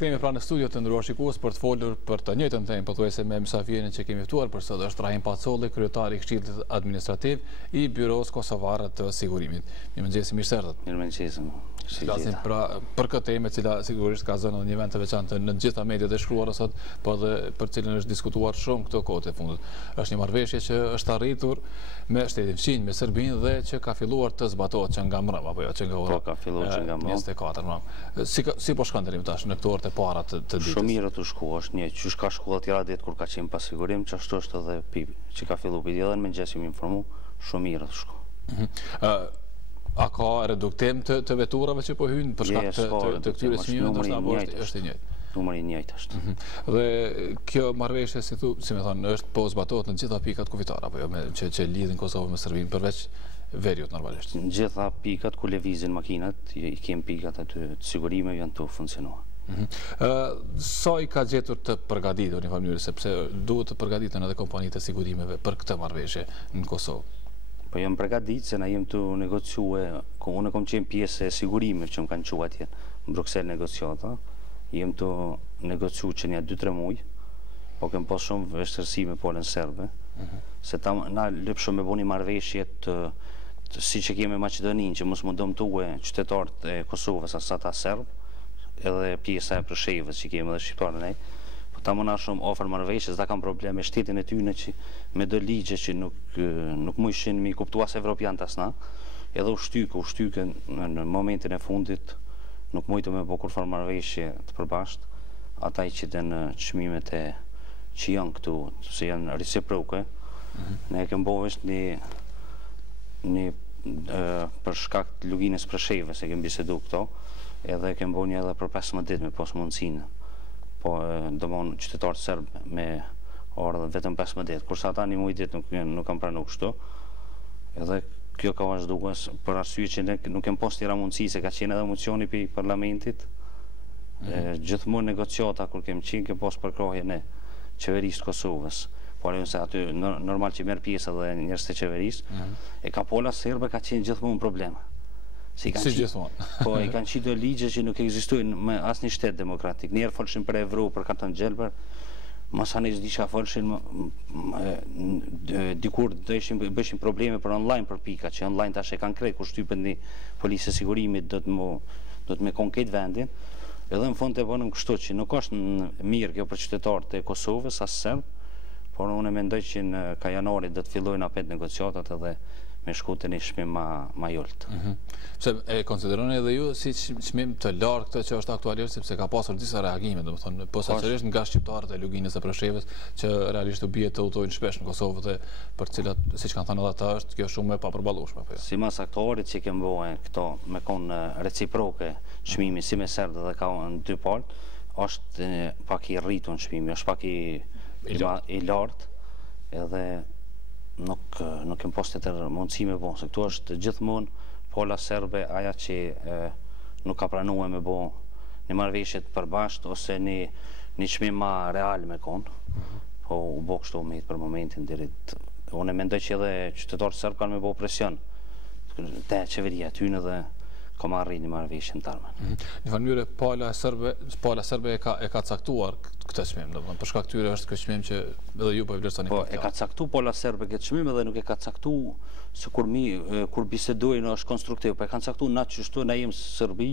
Kthehemi pra në studio të nderuar shikues për të folur për të njëjtën temë pothuajse me mysafirin që kemi ftuar për sot është Rahim Pacolli, kryetari i Këshillit Administrativ i Byros Kosovare të Sigurimit. Mirëmëngjes, mirë se erdhët. Mirëmëngjes. Flasim pra për këtë temë e cila sigurisht ka zënë një vend të veçantë në të gjitha mediat e shkruara sot, por edhe për cilën është diskutuar shumë këto kohë të fundit. Është një marrëveshje që është arritur me shtetin fqinj, me Serbinë dhe që ka filluar të zbatohet që nga mbrëmë apo jo, që nga ora. Po, ka filluar që nga mbrëmë. 24. Si po shkon deri më tash në këto orë të para të ditës? Shumë mirë të shku, është një që ka shkuar tjera ditë kur ka qenë pa sigurim, që ashtu është edhe pipi, që ka filluar piti edhe në mëngjes më informu, shumë mirë të shku. A ka reduktim të veturave që po hyjnë për shkak të këtyre çmimeve, apo është i njëjtë? Numri i njëjtë është. Dhe kjo marrëveshje, si më thonë, është po zbatohet në gjitha pikat kufitare apo jo, që lidhin Kosovën me Serbinë përveç veriut normalisht. Në gjitha pikat ku lëvizin makinat, i kem pikat aty të sigurime janë të funksionuar. Sa i ka gjetur të përgatitur në mënyrë sepse duhet të përgatiten edhe kompanitë e sigurimeve për këtë marrëveshje në Kosovë? Po jam përgatitur se na jem të negociue, unë kam qenë pjesë e sigurimeve që më kanë thënë atje në Bruksel negociata. Jem të negociu që një 2-3 muaj, po kem pas shumë vështirësi me polën serbe, se na lëp shumë me buni marrëveshjet si që kemi Maqedoninë, që mos mundom tuaj qytetarët e Kosovës asa ta serb, edhe pjesa e Preshevës që kemi edhe shqiptarën e, po ta mëna shumë ofër marrëveshjes, da kam probleme shtetin e tyne që me do ligje që nuk mujshin mi kuptu as evropian tas na, edhe u shtyke në momentin e fundit, nuk mujtë me bo kur farë marrëveshje të përbasht, ata i qiten çmimet që janë këtu, se janë reciproke, ne kem bo vesh një për shkak të luginës Preshevës, se kem bisedu këto, edhe kem bo një edhe për 15 ditë me pos mundësinë, po domon qytetarët serb me orë vetëm 15 ditë, kurse ata një muaj ditë nuk kam pranu kështu, edhe kjo ka vazhduar për arsye që ne nuk kem pas tjera mundësi se ka qenë edhe mocioni për parlamentit, gjithmonë negociata kur kem qenë kem pas përkrohje në qeverisë Kosovës, por se aty normal që merr pjesë edhe njerëz të qeverisë, e ka pola serbe ka qenë gjithmonë probleme. Si gjithmonë. Po i kanë qitur ligje që nuk ekzistojnë me asnjë shtet demokratik. Njerë folshin për Evropë, për kartën gjelbër, Masanis diçka folshin dikur bëshin probleme për online për pika, që online tash e kanë krejt kur shtypen një policë e sigurimit do të me konket vendin, edhe në fund të bënëm kështu që nuk është mirë kjo për qytetarët e Kosovës as serb, por unë mendoj që në ka janarit do të fillojnë apet negociatat edhe me shku të një shmim ma jollët. Se e konsideroni edhe ju si shmim të larë këtë që është aktualisht, sepse ka pasur disa reagime, do më thonë, posaçërisht nga shqiptarët e luginës e Preshevës, që realisht u bie të udhtojnë shpesh në Kosovë dhe për cilat, siç kanë thënë edhe ata, është kjo shumë e papërballueshme. Si mas aktorit që kemë bëhe këto me konë reciproke shmimi si me serdë dhe ka në dy palë, është pak i rritu në shmimi, është pak i lartë, edhe nuk kem pas të tërë mundësi me bo, se këtu është gjithmonë pola serbe aja që nuk ka pranue me bo një marrëveshje të përbasht ose një çmim ma real me konë, po u bo kështu me për momentin dirit. Unë e mendoj që edhe qytetarët serb kanë me bo presion te qeveria tyne dhe ka marrë një marrëveshje në tarmen. Në mënyrë pala serbe e ka caktuar këtë çmim, për shkak këtyre është këtë çmim që edhe ju po e vlerësoni. Po e ka caktu pala serbe këtë çmim edhe nuk e ka caktu se kur bisedojnë është konstruktiv, po e kanë caktu na çështu na jem Serbi,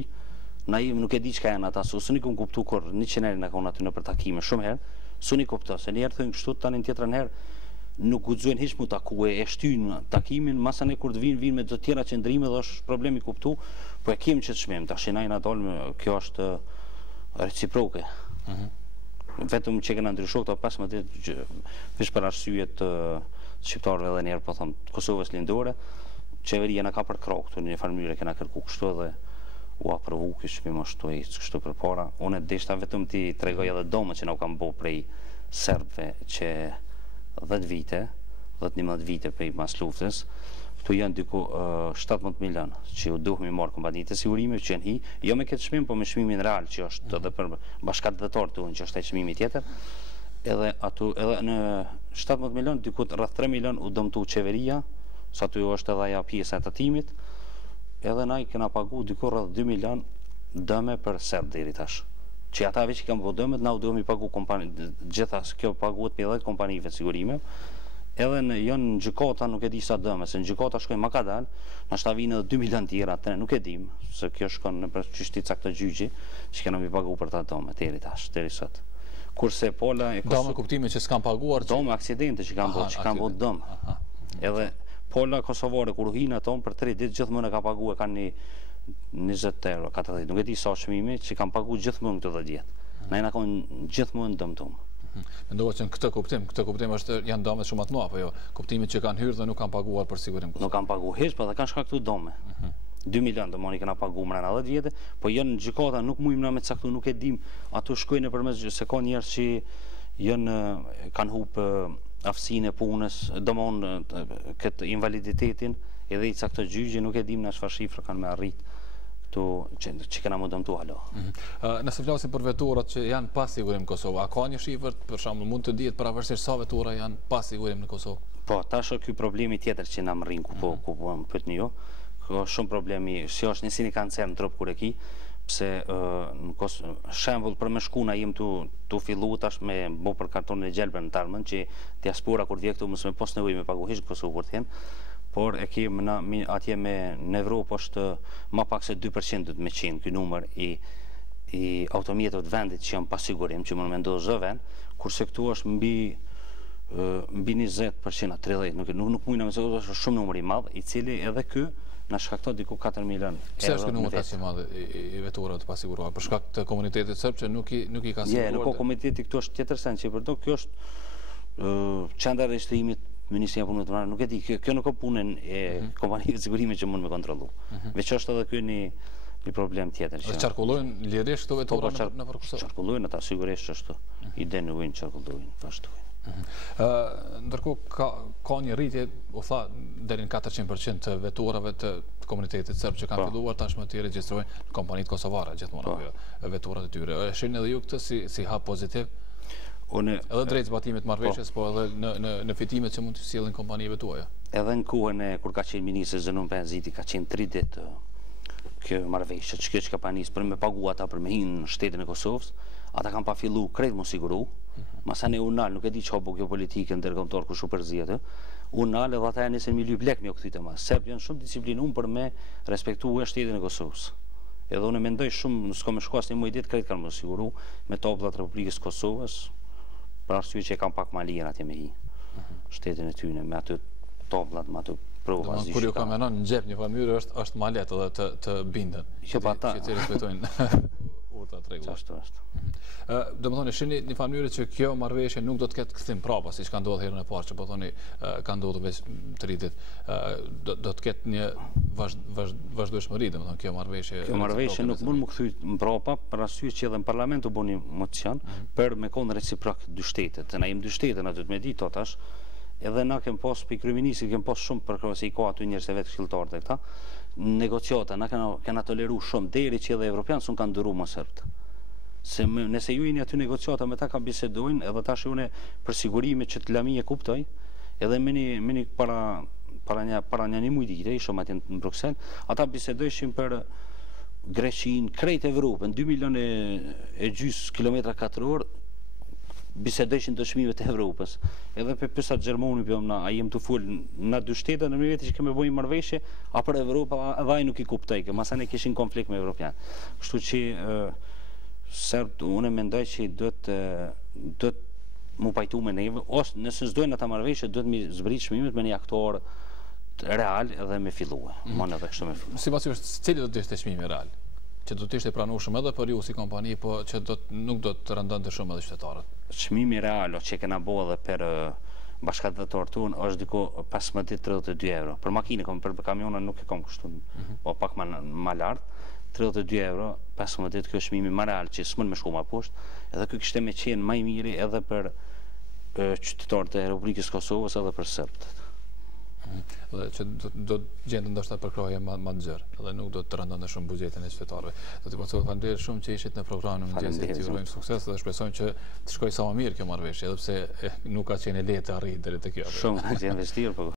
na jem nuk e di çka janë ata, s'uni kum kuptu kur 100 herë na kanë aty në për takime shumë herë, s'uni kupto, se një herë thonë kështu tani tjetrën herë nuk guxojnë hiç mu takue, e shtyjnë takimin, masane kur të vinë me të tjera qëndrime dhe është problemi kuptu, po e kemi që të shmim, ta shinajnë atolme, kjo është reciproke. Vetëm që këna ndryshok të 15 ditë, vish për arsyet shqiptarëve dhe njerë, po thëmë, Kosovës lindore, qeveria në ka përkro këtu, një farë mënyre këna kërku kështu dhe u aprovu kështë shmim është të kështu për para. Unë e deshta vetëm ti tregoj edhe dome që na u kam bo prej serbëve që 10 vite, 10-11 vite prej mas luftës, këtu janë diku 17 milion që u duhemi marë kompanitë e sigurime që janë hi, jo me këtë shmim, po me shmimin real që është edhe për bashkat dhetor të unë që është e shmimi tjetër, edhe në 17 milion, diku rreth 3 milion u dëmtu qeveria, sa tu është edhe aja pjesa e tatimit, edhe na i kena pagu diku rreth 2 milion dëme për serb deri tash, që ata veç i kanë bërë dëmet, na u duhem i pagu gjitha kjo paguhet për 10 kompanive të sigurime, edhe janë në gjykata nuk e di sa dëme, se në gjykata shkojnë ma ka dalë, në shta vinë edhe 2 milion tjera, nuk e dim, se kjo shkon në qyshtica këtë gjyqi, që kena mi pagu për ta dëme, deri tash, deri sot. Kurse Pola... Dëme kuptime që s'kan paguar? Dëme aksidente që kanë bërë dëme. Edhe Pola Kosovare, kur hinë ato për 3 ditë, gjithmonë e ka pagu e kanë 20 euro, 40, nuk e di sa shmimi, që kanë pagu gjithmonë këtë 10 jetë. Na jena konë gjithmonë dëmtumë. Mendova që në këtë kuptim janë dëmet shumë atë mua, apo jo? Kuptimit që kanë hyrë dhe nuk kanë paguar për sigurim Kosovë. Nuk kanë pagu hiç, po dhe kanë shkaktu dëme. 2 milion dëmoni kanë pagu mrena 10 vjetë, po janë në gjykata, nuk mujmë na me caktu, nuk e dim, ato shkojnë nëpërmes se ka njerëz që kanë humbë aftësinë e punës, domon këtë invaliditetin, edhe i cakto gjyqi, nuk e dim na çfarë shifra kanë me arrit. Që kena më dëmtu halo. Nëse flasim për veturat që janë pas sigurim në Kosovë, a ka një shifër, për shembull, mund të dihet pavarësisht sa vetura janë pas sigurim në Kosovë? Po, tash ky problemi tjetër që na mrrin ku po pyet një, ka shumë problemi, si është nisini kancer në trup kur e ki, pse shembull për me shkuna jem tu fillu tash me bo për kartonin e gjelbër në tarmën, që diaspora kur vje këtu mos me pos nevojë me pagu hiç në Kosovë kur të them. Por e kemë atje në Evropë është ma pak se 2% dhëtë me qenë këj numër i automjetëve të vendit që janë pasigurim, që më në mendojë zë vend, kurse këtu është mbi 20% a 30%, nuk mujna me se është shumë numër i madhë, i cili edhe kë në shkakto diku 4 milion euro. Pse është këtë numër kaq i madh i veturave të pasiguruara? Për shkak të komunitetit serb që nuk i ka siguruar? Nuk ka komuniteti këtu është tjetër sen që për do, kjo është qendra e regjistrimit Ministria e Punëve të Mbrojtjes, nuk e di, kjo nuk ka punën e kompanive të sigurimit që mund me kontrollu. Veç është edhe ky një problem tjetër. Dhe qarkullojnë lirisht këto vetura në Kosovë? Qarkullojnë ata sigurisht ashtu. I denuojnë, qarkullojnë, vazhdojnë. Ndërkohë ka një rritje, u tha, deri në 400% të veturave të komunitetit serb që kanë filluar tashmë të regjistrojnë në kompanitë kosovare gjithmonë veturat e tyre. E shihni edhe ju këtë si hap pozitiv? Edhe drejt zbatimit marrëveshjes, po edhe në fitimet që mund të sjellin kompanive tuaja. Edhe në kohën e kur ka qenë ministri Zenon Penziti, ka qenë 3 ditë kjo marrëveshje, kjo që ka panis për me pagu ata për me hinë në shtetin e Kosovës, ata kanë pa fillu krejt më siguru, masane unal, nuk e di që po kjo politikë në dërgëmtor ku shu përzjetë, unal edhe ata e nisen mi lyp lek me o këtyte ma. Serb janë shumë disciplinuar për me respektu e shtetin e Kosovës. Edhe unë mendoj shumë, s'ko me shkuas një muj ditë, krejt kanë më siguru me toplat Republikës Kosovës, për arsye që e kam pak ma lirë atje me hi shtetin e tyne, me atë toplat, me atë prova. Kur ju ka menon në gjep një famyrë është ma letë edhe të bindën, që të respektojnë urta të regullat. Ashtu është. Do më thoni, shini një famyrë që kjo marrëveshje nuk do të ketë këthim prapa, si që ka ndodhë herën e parë, që po thoni ka ndodhë veç 3 ditë, do të ketë një vazhdueshmëri, do më thoni, kjo marrëveshje. Kjo marrëveshje nuk mund më këthy në prapa, për arsye që edhe në parlament u bo një mocion, për me konë reciprok dy shtetet. Na jem dy shtetet, na dhëtë me di to tash, edhe na kem pas për kryeministrit, kem pas shumë për se i ka aty njerëz e vetë këshilltarë të këta, negociata, na kena toleru shumë, deri që edhe evropianë sun kanë dëru më sërbët. Se nëse ju jeni aty negociata me ta ka bisedojnë, edhe tash une për sigurime që të lami e kuptoj, edhe meni para një mujdite, ishom atje në Bruxelles, ata bisedojshin për Greqin, krejt Evropën, 2 milion e gjys kilometra katror, bisedojshin dëshmive të Evropës. Edhe për pësat Gjermoni, a jem të full në dy shtetet, në veti që keme bojnë marrëveshje, a për Evropa, edhe aj nuk i kuptoj, ke masane kishin konflikt me Evropian. Kështu që sërt, unë mendoj që do të mu pajtu me neve, ose nëse zdojnë ata marrëveshje, do të mi zbrit shmimet me një aktor real edhe me filluë. Mon edhe kështu me filluë. Si pasi është, cili do të ishte shmimi real? Që do të ishte pranueshëm edhe për ju si kompani, po që nuk do të rëndonte shumë edhe qytetarët. Çmimi real që kena bo edhe për bashkëdhëtor tunë është diku 15-32 euro. Për makinë, për kamiona nuk e kam kështu, po pak ma lartë, 32 euro, 15 kjo çmimi më real që s'mund me shku ma poshtë, edhe kjo kishte me qenë më i miri edhe për qytetarët e Republikës Kosovës edhe për serbët. Dhe që do të gjendë ndoshta përkroje ma të gjërë, dhe nuk do të rëndonte shumë buxhetin e qytetarëve. Do të pasojë faleminderit shumë që ishit në programin në mëngjesit, ju urojmë sukses dhe shpresojmë që të shkojë sa më mirë kjo marrëveshje, edhe pse nuk ka qenë lehtë të arrijë deri te kjo. Shumë ka qenë vështirë, po